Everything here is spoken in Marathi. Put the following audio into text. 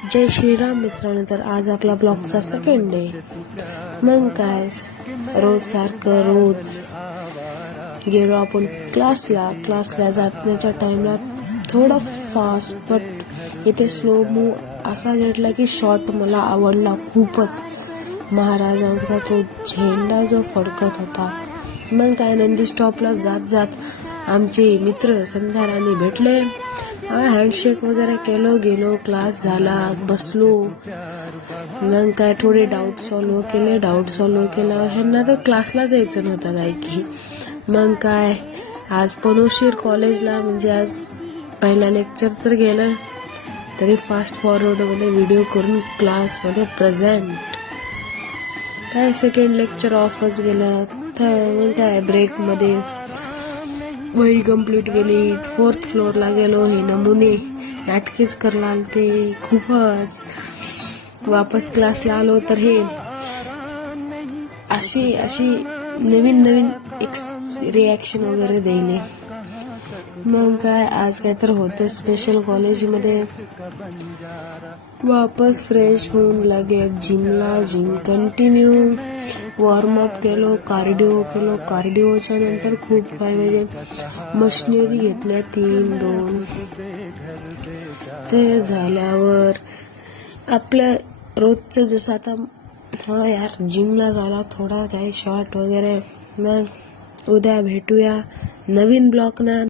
जय श्रीराम मित्रांनो तर आज आपला ब्लॉगचा सेकंड डे मग काय रोज सारखं रोज गेलो आपण क्लासला. क्लासला जाण्याच्या टाइमला थोडा फास्ट बट इथे स्लो मूव असा घेतला की शॉर्ट मला आवडला खूपच. महाराजांचा तो झेंडा जो फडकत होता. मग काय नंदी स्टॉपला जात जात आमचे मित्र संध्याराणी भेटले. हँडशेक वगैरे केलो गेलो क्लास झाला बसलो. मग काय थोडे डाऊट सॉल्व केले. डाऊट सॉल्व केल्यावर ह्यांना तर क्लासला जायचं नव्हतं काय की मग काय आज पण उशीर कॉलेजला म्हणजे आज पहिला लेक्चर तर गेलं तरी फास्ट फॉरवर्डमध्ये व्हिडिओ करून क्लासमध्ये प्रेझेंट काय सेकंड लेक्चर ऑफच गेलं. तर मग काय ब्रेकमध्ये वही कंप्लीट केली. फोर्थ फ्लोअरला गेलो हे नमुने नाटकेच करला ते खूपच. वापस क्लासला आलो तर हे अशी अशी नवीन नवीन एक्स रिॲक्शन वगैरे देणे. मग काय आज काय तर होतं स्पेशल कॉलेजमध्ये वापस फ्रेश होऊन लगे जिमला जिम कंटिन्यू वॉर्मअप केलो कार्डिओ केलो. कार्डिओच्या नंतर खूप काय म्हणजे मशिनरी घेतल्या तीन दोन. ते झाल्यावर आपलं रोजचं जसं आता हा यार जिमला झाला थोडा काही शॉर्ट वगैरे. मग उद्या भेटूया नवीन ब्लॉग ना.